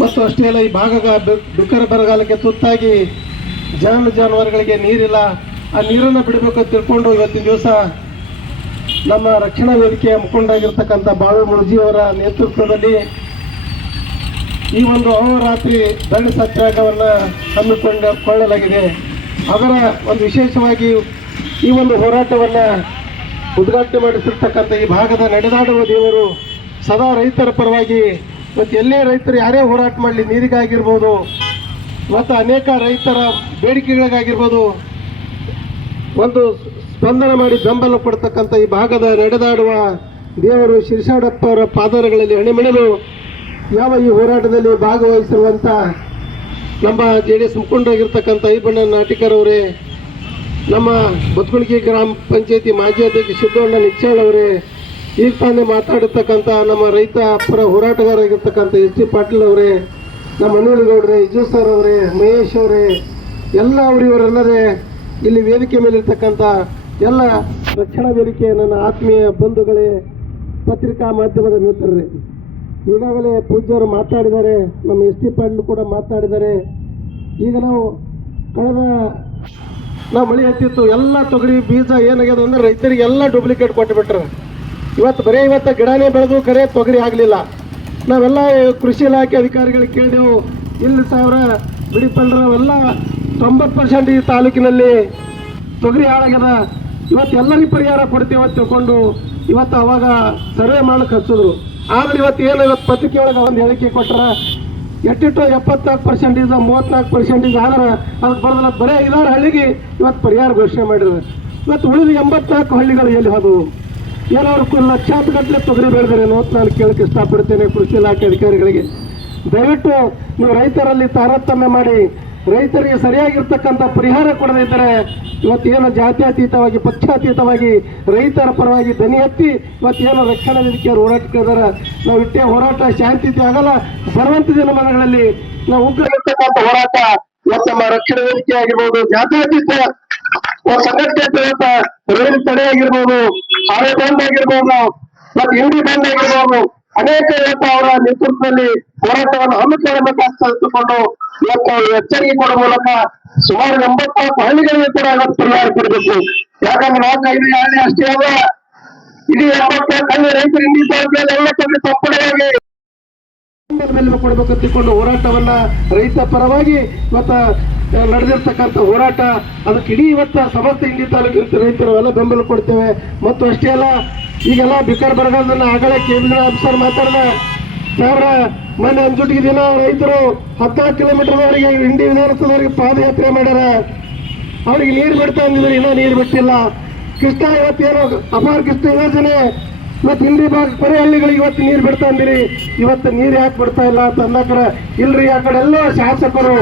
ಮತ್ತು ಅಷ್ಟೇ ಅಲ್ಲ, ಈ ಭಾಗ ಬಿ- ಬರಗಾಲಕ್ಕೆ ತುತ್ತಾಗಿ ಜನ ಜಾನುವಾರುಗಳಿಗೆ ನೀರಿಲ್ಲ. ಆ ನೀರನ್ನು ಬಿಡಬೇಕು ಅಂತ ತಿಳ್ಕೊಂಡು ಇವತ್ತಿನ ದಿವಸ ನಮ್ಮ ರಕ್ಷಣಾ ವೇದಿಕೆಯ ಮುಖಂಡಾಗಿರ್ತಕ್ಕಂಥ ಬಾಳು ಮುಳುಜಿಯವರ ನೇತೃತ್ವದಲ್ಲಿ ಈ ಒಂದು ಅಹೋರಾತ್ರಿ ದಂಡ ಸತ್ಯಾಗ್ರಹವನ್ನು ಹಮ್ಮಿಕೊಂಡು, ಕೊಳ್ಳಲಾಗಿದೆ. ಅದರ ಒಂದು ವಿಶೇಷವಾಗಿ ಈ ಒಂದು ಹೋರಾಟವನ್ನು ಉದ್ಘಾಟನೆ ಮಾಡಿಸಿರ್ತಕ್ಕಂಥ ಈ ಭಾಗದ ನಡೆದಾಡುವ ದೇವರು ಸದಾ ರೈತರ ಪರವಾಗಿ ಮತ್ತು ಎಲ್ಲೇ ರೈತರು ಯಾರೇ ಹೋರಾಟ ಮಾಡಲಿ, ನೀರಿಗಾಗಿರ್ಬೋದು, ಮತ್ತು ಅನೇಕ ರೈತರ ಬೇಡಿಕೆಗಳಿಗಾಗಿರ್ಬೋದು, ಒಂದು ಸ್ಪಂದನ ಮಾಡಿ ಬೆಂಬಲ ಕೊಡ್ತಕ್ಕಂಥ ಈ ಭಾಗದ ನಡೆದಾಡುವ ದೇವರು ಶಿರ್ಷಾಡಪ್ಪ ಅವರ ಪಾದರಗಳಲ್ಲಿ ಅಣಿಮಿಡಲು ಯಾವ ಈ ಹೋರಾಟದಲ್ಲಿ ಭಾಗವಹಿಸಿರುವಂಥ ನಮ್ಮ ಜೆ ಡಿ ಎಸ್ ಮುಖಂಡರಾಗಿರ್ತಕ್ಕಂಥ ಐಬಣ್ಣ ನಾಟಿಕರ್ ಅವರೇ, ನಮ್ಮ ಬತ್ಗುಳಿಗೆ ಗ್ರಾಮ ಪಂಚಾಯತಿ ಮಾಜಿ ಅಧ್ಯಕ್ಷ ಸಿದ್ದಣ್ಣ ನಿಚ್ಚಳ್ ಅವರೇ ಈಗ ತಾನೇ ಮಾತಾಡಿರ್ತಕ್ಕಂಥ ನಮ್ಮ ರೈತ ಪರ ಹೋರಾಟಗಾರಾಗಿರ್ತಕ್ಕಂಥ ಎಸ್ ಡಿ ಪಾಟೀಲ್ ಅವರೇ, ನಮ್ಮ ಅನಿಲ್ ಗೌಡ್ರೆ ಇಜು ಸರ್ ಅವರೇ, ಮಹೇಶ್ ಅವರೇ, ಎಲ್ಲ ಅವರು ಇವರೆಲ್ಲರೇ ಇಲ್ಲಿ ವೇದಿಕೆ ಮೇಲೆ ಇರ್ತಕ್ಕಂಥ ಎಲ್ಲ ರಕ್ಷಣಾ ವೇದಿಕೆ ನನ್ನ ಆತ್ಮೀಯ ಬಂಧುಗಳೇ, ಪತ್ರಿಕಾ ಮಾಧ್ಯಮದ ಮಿತ್ರರೇ. ಈಗಾಗಲೇ ಪೂಜ್ಯರು ಮಾತಾಡಿದ್ದಾರೆ, ನಮ್ಮ ಎಸ್ ಟಿ ಪಾಟೀಲ್ ಕೂಡ ಮಾತಾಡಿದ್ದಾರೆ. ಈಗ ನಾವು ಕಳೆದ ನಾವು ಮಳೆ ಹತ್ತಿತ್ತು, ಎಲ್ಲ ತೊಗರಿ ಬೀಜ ಏನಾಗ್ಯದ ಅಂದ್ರೆ ರೈತರಿಗೆ ಎಲ್ಲ ಡೂಪ್ಲಿಕೇಟ್ ಕೊಟ್ಟುಬಿಟ್ರು ಇವತ್ತು ಬರೀ ಇವತ್ತು ಗಿಡನೇ ಬೆಳೆದು ಕರೆ ತೊಗರಿ ಆಗಲಿಲ್ಲ. ನಾವೆಲ್ಲ ಕೃಷಿ ಇಲಾಖೆ ಅಧಿಕಾರಿಗಳಿಗೆ ಕೇಳಿದೆವು, ಇಲ್ಲಿ ಸಾವಿರ ಬಿಡಿ ನಾವೆಲ್ಲ ತೊಂಬತ್ತು ಪರ್ಸೆಂಟ್ ಈ ತಾಲೂಕಿನಲ್ಲಿ ತೊಗರಿ ಹಾಳಾಗ್ಯದ. ಇವತ್ತು ಎಲ್ಲರಿಗೂ ಪರಿಹಾರ ಕೊಡ್ತೀವಿ ಅಂತ ತಿಳ್ಕೊಂಡು ಇವತ್ತು ಅವಾಗ ಸರ್ವೆ ಮಾಡಕ್ಕೆ ಹಚ್ಚಿದ್ರು. ಆದ್ರೆ ಇವತ್ತು ಏನು ಇವತ್ತು ಪತ್ರಿಕೆ ಒಳಗೆ ಒಂದು ಹೇಳಿಕೆ ಕೊಟ್ಟರ ಎಟ್ಟಿಟ್ಟು ಎಪ್ಪತ್ನಾಲ್ಕು ಪರ್ಸೆಂಟೇಜ್ ಮೂವತ್ನಾಲ್ಕು ಪರ್ಸೆಂಟೇಜ್ ಆದ್ರೆ ಅದಕ್ಕೆ ಬರೋದಿಲ್ಲ. ಬರೀ ಐದಾರು ಹಳ್ಳಿಗೆ ಇವತ್ತು ಪರಿಹಾರ ಘೋಷಣೆ ಮಾಡಿದ್ರು. ಇವತ್ತು ಉಳಿದ ಎಂಬತ್ನಾಲ್ಕು ಹಳ್ಳಿಗಳು ಎಲ್ಲಿ ಹೋದವು? ಏನೋ ಕೂಡ ಲಕ್ಷಾಂತರ ಗಟ್ಟಲೆ ತೊಗರಿ ಬೆಳೆದರೆ ಅಂತ ನಾನು ಕೇಳಕ್ಕೆ ಇಷ್ಟಪಡ್ತೇನೆ ಕೃಷಿ ಇಲಾಖೆ ಅಧಿಕಾರಿಗಳಿಗೆ. ದಯವಿಟ್ಟು ನೀವು ರೈತರಲ್ಲಿ ತಾರತಮ್ಯ ಮಾಡಿ, ರೈತರಿಗೆ ಸರಿಯಾಗಿರ್ತಕ್ಕಂಥ ಪರಿಹಾರ ಕೊಡದಿದ್ದರೆ ಇವತ್ತೇನು ಜಾತ್ಯತೀತವಾಗಿ, ಪಕ್ಷಾತೀತವಾಗಿ, ರೈತರ ಪರವಾಗಿ ದನಿ ಹತ್ತಿ ಇವತ್ತೇನು ರಕ್ಷಣಾ ವೇದಿಕೆಯವರು ಹೋರಾಟಕ್ಕಿದ್ದಾರೆ ನಾವು ಇಟ್ಟೆ ಹೋರಾಟ, ಶಾಂತಿ ಆಗಲ್ಲ ಬರುವಂತ ದಿನಮಾನಗಳಲ್ಲಿ ನಾವು ಉಗ್ರ ಹೋರಾಟ ಇವತ್ತು ನಮ್ಮ ರಕ್ಷಣಾ ವೇದಿಕೆ ಆಗಿರ್ಬೋದು, ಜಾತ್ಯತೀತ ಒಂದು ಸಂಘಟನೆ ಇವತ್ತ ರೈಲು ತಡೆ ಆಗಿರ್ಬೋದು ಹಾಳೆ ಬಂದ್ ಆಗಿರ್ಬೋದು, ಮತ್ತೆ ಇಂಡಿ ಬಂದ್ ಆಗಿರ್ಬೋದು, ಅನೇಕ ಇವತ್ತು ಅವರ ನೇತೃತ್ವದಲ್ಲಿ ಹೋರಾಟವನ್ನು ಹಮ್ಮಿಕೊಳ್ಳಬೇಕಾಗ್ತದೆ ಇವತ್ತು ಎಚ್ಚರಿಕೆ ಕೊಡುವ ಮೂಲಕ ಸುಮಾರು ಎಂಬತ್ನಾಲ್ಕು ಹಳ್ಳಿಗಳಿಗೆ ಕೂಡ ಇವತ್ತು ಪರಿಹಾರ ಕೊಡಬೇಕು ಯಾಕಂದ್ರೆ ನಾಲ್ಕೈದು ಹಳ್ಳಿ ಅಷ್ಟೇ ಅಲ್ಲ. ಇಡೀ ಎಂಬತ್ನಾಲ್ಕು ಹಳ್ಳಿ ರೈತರು ಇಂಡಿ ಎಲ್ಲ ಕಡೆ ಸಂಪೂರ್ಣವಾಗಿ ಬೆಂಬಲ ಕೊಡಬೇಕು ತಿಳ್ಕೊಂಡು ಹೋರಾಟವನ್ನ ರೈತ ಪರವಾಗಿ ಆ, ನಡೆದಿರ್ತಕ್ಕಂಥ ಹೋರಾಟ ಅದಕ್ಕೆ ಇಡೀ ಇವತ್ತ ಸಮಸ್ತ ಇಂಡಿ ತಾಲೂಕಿನ ರೈತರು ಎಲ್ಲ ಬೆಂಬಲ ಕೊಡ್ತೇವೆ. ಮತ್ತು ಅಷ್ಟೇ ಅಲ್ಲ ಈಗೆಲ್ಲ ಬಿಕರ್ ಬರಗಾಲದನ್ನ ಆಗಲೇ ಕೇಂದ್ರ ಆಫೀಸರ್ ಮಾತಾಡಿದ. ಸರ್ ಮೊನ್ನೆ ಅಂಜುಟಿಗೆ ದಿನ ರೈತರು ಹತ್ತಾರು ಕಿಲೋಮೀಟರ್ವರೆಗೆ ಇಂಡಿ ವಿಧಾನಸೌಧವರೆಗೆ ಪಾದಯಾತ್ರೆ ಮಾಡ್ಯಾರ. ಅವ್ರಿಗೆ ನೀರು ಬಿಡ್ತಾ ಅಂದಿದ್ರು ಇನ್ನೂ ನೀರು ಬಿಟ್ಟಿಲ್ಲ. ಕೃಷ್ಣ ಇವತ್ತೇನು ಅಪಾರ ಕೃಷ್ಣ ಯೋಜನೆ ಇವತ್ತು ಹಿಂದಿ ಭಾಗ ಬರೀ ಹಳ್ಳಿಗಳಿಗೆ ಇವತ್ತು ನೀರು ಬಿಡ್ತಾ ಅಂದಿರಿ. ಇವತ್ತು ನೀರು ಯಾಕೆ ಬಿಡ್ತಾ ಇಲ್ಲ ಅಂತ ಅಂದಾಕರ, ಇಲ್ರಿ, ಆ ಕಡೆ ಎಲ್ಲ ಶಾಸಕರು,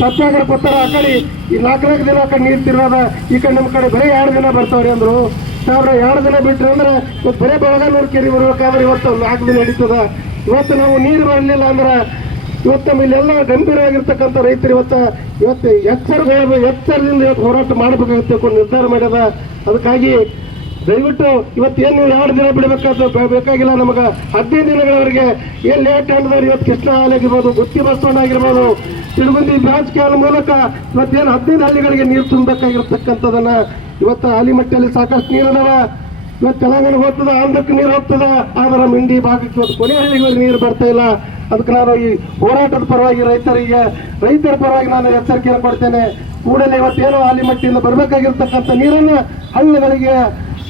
ಸತ್ಯಾಗ್ರಹ ಕೊತ್ತಾರ ಆ ಕಡೆ, ಈ ನಾಲ್ಕು ದಿನ ಕಡೆ ನೀರು ತಿರುವಾಗ ಈ ಕಡೆ ನಮ್ಮ ಕಡೆ ಬರೀ ಎರಡು ದಿನ ಬರ್ತಾವ್ರಿ ಅಂದ್ರು. ಸಾವಿರ ಎರಡು ದಿನ ಬಿಟ್ಟರೆ ಅಂದ್ರೆ ಇವತ್ತು ಬರೀ ಬೆಳಗಾನೂರು ಕೆರೆ ಬರ್ಬೇಕಾದ್ರೆ ಇವತ್ತು ನಾಲ್ಕು ದಿನ ನಡೀತದ. ಇವತ್ತು ನಾವು ನೀರು ಬರಲಿಲ್ಲ ಅಂದ್ರೆ, ಇವತ್ತು ನಮ್ಮ ಇಲ್ಲೆಲ್ಲ ಗಂಭೀರವಾಗಿರ್ತಕ್ಕಂಥ ರೈತರು ಇವತ್ತು ಇವತ್ತು ಎಚ್ಚರ ಎಚ್ಚರದಿಂದ ಇವತ್ತು ಹೋರಾಟ ಮಾಡಬೇಕಾಗುತ್ತೆ ನಿರ್ಧಾರ ಮಾಡ್ಯದ. ಅದಕ್ಕಾಗಿ ದಯವಿಟ್ಟು ಇವತ್ತೇನು ನೀವು ಎರಡು ದಿನ ಬಿಡಬೇಕಾದ ಬೇಕಾಗಿಲ್ಲ ನಮಗೆ. ಹದಿನೈದು ದಿನಗಳವರೆಗೆ ಏನು ಲೇಟ್ ಮಾಡಿದ್ರೆ ಇವತ್ತು ಕೃಷ್ಣ ಹಾಲ್ ಆಗಿರ್ಬೋದು, ಗುತ್ತಿ ಬಸವಣ್ಣ ಆಗಿರ್ಬೋದು, ತಿರುಗುಂದಿ ಬ್ರಾಂಚ್ ಕ್ಯಾನ್ ಮೂಲಕ ಇವತ್ತೇನು ಹದಿನೈದು ಹಳ್ಳಿಗಳಿಗೆ ನೀರು ತುಂಬಬೇಕಾಗಿರ್ತಕ್ಕಂಥದನ್ನ ಇವತ್ತು ಆಲಿಮಟ್ಟಿಯಲ್ಲಿ ಸಾಕಷ್ಟು ನೀರದವ ಇವತ್ತು ತೆಲಂಗಾಣ ಹೋಗ್ತದ, ಆಂಧ್ರಕ್ಕೆ ನೀರು ಹೋಗ್ತದ, ಆದ್ರೆ ಮಿಂಡಿ ಭಾಗಕ್ಕೆ ಇವತ್ತು ಕೊನೆ ಹಳ್ಳಿಗಳಿಗೆ ನೀರು ಬರ್ತಾ ಇಲ್ಲ. ಅದಕ್ಕೆ ನಾನು ಈ ಹೋರಾಟದ ಪರವಾಗಿ ರೈತರಿಗೆ, ರೈತರ ಪರವಾಗಿ ನಾನು ಎಚ್ಚರಿಕೆಯನ್ನು ಕೊಡ್ತೇನೆ. ಕೂಡಲೇ ಇವತ್ತೇನೋ ಆಲಿಮಟ್ಟಿಯಿಂದ ಬರಬೇಕಾಗಿರ್ತಕ್ಕಂಥ ನೀರನ್ನು ಹಳ್ಳಿಗಳಿಗೆ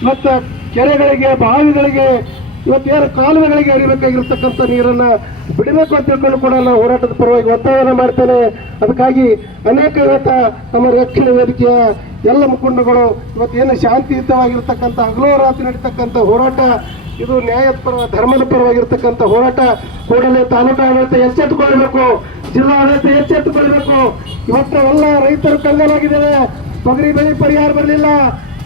ಮತ್ತು ಕೆರೆಗಳಿಗೆ, ಬಾವಿಗಳಿಗೆ, ಇವತ್ತೇನು ಕಾಲುವೆಗಳಿಗೆ ಹರಿಬೇಕಾಗಿರ್ತಕ್ಕಂಥ ನೀರನ್ನ ಬಿಡಬೇಕು ಅಂತ ತಿಳ್ಕೊಂಡು ಕೂಡ ನಾವು ಹೋರಾಟದ ಪರವಾಗಿ ಒತ್ತಾಯನ ಮಾಡ್ತೇನೆ. ಅದಕ್ಕಾಗಿ ಅನೇಕ ಇವತ್ತ ನಮ್ಮ ರಕ್ಷಣೆ ವೇದಿಕೆಯ ಎಲ್ಲ ಮುಖಂಡಗಳು ಇವತ್ತೇನು ಶಾಂತಿಯುತವಾಗಿರ್ತಕ್ಕಂಥ ಹಗಲೋರಾತ್ರಿ ನಡೀತಕ್ಕಂಥ ಹೋರಾಟ, ಇದು ನ್ಯಾಯದ ಪರ ಧರ್ಮದ ಪರವಾಗಿರ್ತಕ್ಕಂಥ ಹೋರಾಟ ಕೂಡಲೇ ತಾಲೂಕು ಆಡಳಿತ ಎಚ್ಚೆತ್ತುಕೊಳ್ಬೇಕು ಜಿಲ್ಲಾಡಳಿತ ಎಚ್ಚೆತ್ತುಕೊಳ್ಬೇಕು ಇವತ್ತು ಎಲ್ಲ ರೈತರು ಕಂಗಲಾಗಿದ್ದಾರೆ ತೊಗರಿ ಬೆಳೆ ಪರಿಹಾರ ಬರಲಿಲ್ಲ.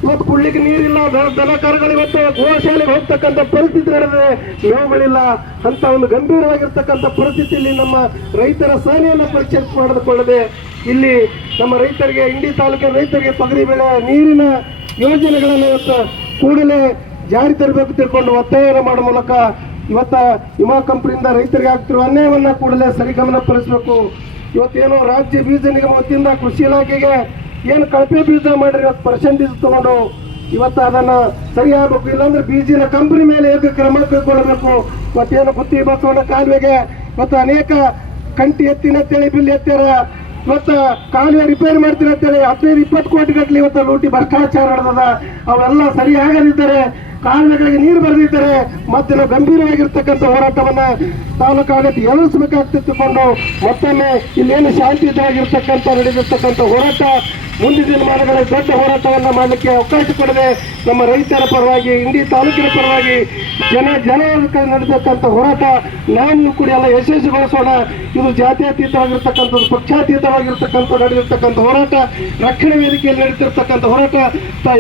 ಇವತ್ತು ಕುಡ್ಲಿಕ್ಕೆ ನೀರಿಲ್ಲ ದನ ಕರುಗಳು ಇವತ್ತು ಗೋಶಾಲೆಗೆ ಹೋಗ್ತಕ್ಕಂಥ ಪರಿಸ್ಥಿತಿ ನಡೆದಿದೆ. ಮೇವುಗಳಿಲ್ಲ ಅಂತ ಒಂದು ಗಂಭೀರವಾಗಿರ್ತಕ್ಕಂಥ ಪರಿಸ್ಥಿತಿಯಲ್ಲಿ ನಮ್ಮ ರೈತರ ಸಹನೆಯನ್ನು ಪರಿಚಯ ಮಾಡಿಕೊಳ್ಳದೆ ಇಲ್ಲಿ ನಮ್ಮ ರೈತರಿಗೆ, ಇಂಡಿ ತಾಲೂಕಿನ ರೈತರಿಗೆ ಪಗರಿ ಬೆಳೆ, ನೀರಿನ ಯೋಜನೆಗಳನ್ನು ಇವತ್ತು ಕೂಡಲೇ ಜಾರಿ ತರಬೇಕು ತಿಳ್ಕೊಂಡು ಒತ್ತಾಯ ಮಾಡೋ ಮೂಲಕ ಇವತ್ತ ವಿಮಾ ಕಂಪನಿಯಿಂದ ರೈತರಿಗೆ ಆಗ್ತಿರುವ ಅನ್ಯಾಯವನ್ನು ಕೂಡಲೇ ಸರಿ ಗಮನ ಇವತ್ತೇನೋ ಇವತ್ತೇನು ರಾಜ್ಯ ಬೀಜ ನಿಗಮ ವತಿಯಿಂದ ಕೃಷಿ ಇಲಾಖೆಗೆ ಏನು ಕಳಪೆ ಬೀಜ ಮಾಡಿರಿ ಇವತ್ತು ಪರ್ಸೆಂಟೇಜ್ ತಗೊಂಡು ಇವತ್ತು ಅದನ್ನ ಸರಿ ಇಲ್ಲಾಂದ್ರೆ ಬೀಜಿನ ಕಂಪನಿ ಮೇಲೆ ಹೇಗೆ ಕ್ರಮ ಕೈಗೊಳ್ಳಬೇಕು? ಮತ್ತೇನು ಬುತ್ತಿ ಬಸವಣ್ಣ ಕಾಲುವೆಗೆ ಮತ್ತು ಅನೇಕ ಕಂಟಿ ಎತ್ತಿನ ಅಂತೇಳಿ ಬಿಲ್ ಎತ್ತಾರ ಇವತ್ತು ಕಾಲುವೆ ರಿಪೇರಿ ಮಾಡ್ತೀರ ಅಂತೇಳಿ ಹದಿನೈದು, ಇಪ್ಪತ್ತು ಕೋಟಿ ಗಟ್ಟಲೆ ಇವತ್ತು ಲೂಟಿ ಭ್ರಷ್ಟಾಚಾರ ನಡೆದದ. ಅವೆಲ್ಲ ಸರಿ ಆಗದಿದ್ದರೆ, ಕಾಲುವೆಗಳಿಗೆ ನೀರು ಬರೆದಿದ್ದರೆ ಮತ್ತೆ ನಾವು ಗಂಭೀರವಾಗಿರ್ತಕ್ಕಂಥ ಹೋರಾಟವನ್ನ ತಾಲೂಕು ಆಡಳಿತ ಎದುರಿಸಬೇಕಾಗ್ತಿತ್ತುಕೊಂಡು ಮತ್ತೊಮ್ಮೆ ಇಲ್ಲೇನು ಶಾಂತಿಯುತವಾಗಿರ್ತಕ್ಕಂಥ ನಡೆದಿರ್ತಕ್ಕಂಥ ಹೋರಾಟ ಮುಂದಿನ ದಿನಮಾನಗಳ ದೊಡ್ಡ ಹೋರಾಟವನ್ನು ಮಾಡಲಿಕ್ಕೆ ಅವಕಾಶ ಕೊಡದೆ ನಮ್ಮ ರೈತರ ಪರವಾಗಿ, ಇಂಡಿ ತಾಲೂಕಿನ ಪರವಾಗಿ ಜನ ಜನ ನಡೆದಕ್ಕಂಥ ಹೋರಾಟ ನಾನು ಕೂಡ ಎಲ್ಲ ಯಶಸ್ವಿಗೊಳಿಸೋಣ. ಇದು ಜಾತ್ಯತೀತವಾಗಿರ್ತಕ್ಕಂಥದ್ದು, ಪಕ್ಷಾತೀತವಾಗಿರ್ತಕ್ಕಂಥ ನಡೆದಿರ್ತಕ್ಕಂಥ ಹೋರಾಟ, ರಕ್ಷಣಾ ವೇದಿಕೆಯಲ್ಲಿ ನಡೀತಿರ್ತಕ್ಕಂಥ ಹೋರಾಟ.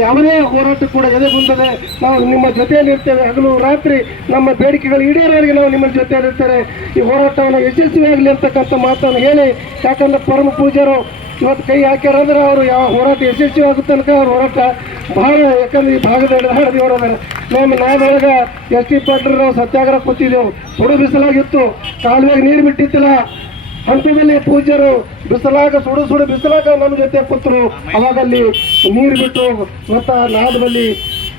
ಯಾವುದೇ ಹೋರಾಟ ಕೂಡ ಎದೆಗುಂದದೆ ನಾವು ನಿಮ್ಮ ಜೊತೆಯಲ್ಲಿ ಇರ್ತೇವೆ. ಹಗಲು ರಾತ್ರಿ ನಮ್ಮ ಬೇಡಿಕೆಗಳು ಈಡೇರೋರಿಗೆ ನಾವು ನಿಮ್ಮ ಜೊತೆಯಲ್ಲಿ ಇರ್ತೇವೆ. ಈ ಹೋರಾಟವನ್ನು ಯಶಸ್ವಿಯಾಗಲಿ ಅಂತಕ್ಕಂಥ ಮಾತನ್ನು ಹೇಳಿ, ಯಾಕಂದ್ರೆ ಪರಮ ಪೂಜ್ಯರು ಇವತ್ತು ಕೈ ಹಾಕ್ಯಾರ ಅಂದ್ರೆ ಅವರು ಯಾವ ಹೋರಾಟ ಯಶಸ್ವಿ ಆಗೋ ತನಕ ಅವ್ರ ಹೋರಾಟ ಭಾಳ ಯಾಕಂದ್ರೆ ಈ ಭಾಗದ ಹೊಡೋದಾರ ನಮ್ಮ ನಾಯೊಳಗ ಎಸ್ ಟಿ ಪಾಟ್ರ ಸತ್ಯಾಗ್ರಹ ಕೂತಿದ್ದೆವು ಸುಡು ಬಿಸಿಲಾಗಿತ್ತು. ಕಾಲುವೆಗೆ ನೀರು ಬಿಟ್ಟಿತ್ತಿಲ್ಲ. ಹಂತದಲ್ಲಿ ಪೂಜ್ಯರು ಬಿಸಿಲಾಗ ಸುಡು ಸುಡು ಬಿಸಿಲಾಗ ನಮ್ಮ ಜೊತೆ ಕೂತರು. ಅವಾಗಲ್ಲಿ ನೀರು ಬಿಟ್ಟು ಮತ್ತ ನಾದದಲ್ಲಿ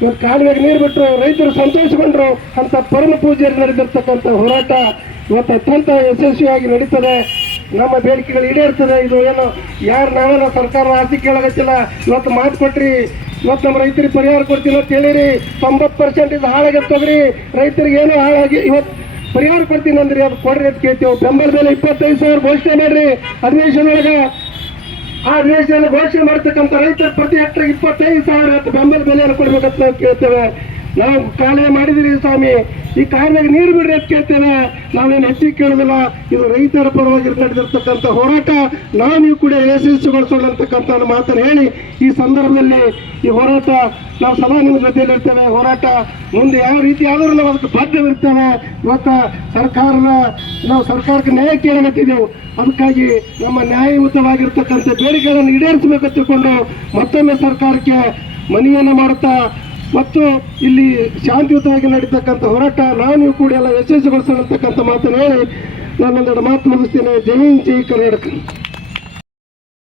ಇವತ್ತು ಕಾಲುವೆಗೆ ನೀರು ಬಿಟ್ಟರು ರೈತರು ಸಂತೋಷಗೊಂಡ್ರು. ಅಂತ ಪರಮ ಪೂಜ್ಯರು ನಡೆದಿರ್ತಕ್ಕಂಥ ಹೋರಾಟ ಇವತ್ತು ಅತ್ಯಂತ ಯಶಸ್ವಿಯಾಗಿ ನಡೀತದೆ. ನಮ್ಮ ಬೇಡಿಕೆಗಳು ಈಡೇರ್ತದೆ. ಇದು ಏನು, ಯಾರು ನಾವೆಲ್ಲ ಸರ್ಕಾರ ಆಸ್ತಿ ಕೇಳಗತ್ತಿಲ್ಲ ಇವತ್ತು ಮಾತು ಕೊಟ್ರಿ, ಇವತ್ತು ನಮ್ಮ ರೈತರಿಗೆ ಪರಿಹಾರ ಕೊಡ್ತೀನಿ ಅಂತ ಹೇಳಿರಿ. ತೊಂಬತ್ತು ಪರ್ಸೆಂಟ್ ಇದು ಹಾಳಾಗತ್ತೋಗ್ರಿ ರೈತರಿಗೆ ಏನು ಹಾಳಾಗಿ ಇವತ್ತು ಪರಿಹಾರ ಕೊಡ್ತೀನಿ ಅಂದ್ರಿ, ಅದು ಕೊಡ್ರಿ ಅಂತ ಕೇಳ್ತೇವೆ. ಬೆಂಬಲ ಬೆಲೆ ಇಪ್ಪತ್ತೈದು ಸಾವಿರ ಘೋಷಣೆ ಮಾಡ್ರಿ. ಅಧಿವೇಶನ ಒಳಗೆ. ಆ ಅಧಿವೇಶನ ಘೋಷಣೆ ಮಾಡ್ತಕ್ಕಂಥ ರೈತರು ಪ್ರತಿ ಹೆಕ್ಟರ್ ಇಪ್ಪತ್ತೈದು ಸಾವಿರ ಬೆಂಬಲ ಬೆಲೆಯನ್ನು ಕೊಡ್ಬೇಕಂತ ಕೇಳ್ತೇವೆ. ನಾವು ಕಾಲೇ ಮಾಡಿದಿರಿ ಸ್ವಾಮಿ. ಈ ಕಾರಣಕ್ಕೆ ನೀರು ಬಿಡ್ರಿ ಅಂತ ಕೇಳ್ತೇವೆ ನಾವೇನು ಹೆಚ್ಚಿಗೆ ಕೇಳೋದಿಲ್ಲ. ಇದು ರೈತರ ಪರವಾಗಿ ನಡೆದಿರ್ತಕ್ಕಂಥ ಹೋರಾಟ. ನಾವು ನೀವು ಕೂಡ ಯಶಸ್ವಿಗೊಳಿಸೋಣ ಅಂತಕ್ಕಂಥ ಮಾತನ್ನು ಹೇಳಿ ಈ ಸಂದರ್ಭದಲ್ಲಿ ಈ ಹೋರಾಟ ನಾವು ಸದಾ ನಿಮ್ಮ ಜೊತೆಯಲ್ಲಿ ಇರ್ತೇವೆ. ಹೋರಾಟ ಮುಂದೆ ಯಾವ ರೀತಿ ಆದರೂ ನಾವು ಅದಕ್ಕೆ ಬಾಧ್ಯವಿರ್ತೇವೆ. ಇವತ್ತು ಸರ್ಕಾರದ ನಾವು ಸರ್ಕಾರಕ್ಕೆ ನ್ಯಾಯ ಕೇಳಗತ್ತಿದ್ದೆವು ಅದಕ್ಕಾಗಿ ನಮ್ಮ ನ್ಯಾಯಯುತವಾಗಿರ್ತಕ್ಕಂಥ ಬೇಡಿಕೆಗಳನ್ನು ಈಡೇರಿಸಬೇಕು ತಿಳ್ಕೊಂಡು ಮತ್ತೊಮ್ಮೆ ಸರ್ಕಾರಕ್ಕೆ ಮನವಿಯನ್ನು ಮಾಡುತ್ತಾ ಮತ್ತು ಇಲ್ಲಿ ಶಾಂತಿಯುತವಾಗಿ ನಡೀತಕ್ಕಂಥ ಹೋರಾಟ ನಾನು ಕೂಡ ಎಲ್ಲ ಯಶಸ್ವಿಗೊಳಿಸೋಣ ಅಂತಕ್ಕಂಥ ಮಾತನ್ನು ಹೇಳಿ ನಾನೊಂದೆರಡು ಮಾತು ಮುಗಿಸ್ತೇನೆ. ಜೈ ಜೈ ಕರ್ನಾಟಕ.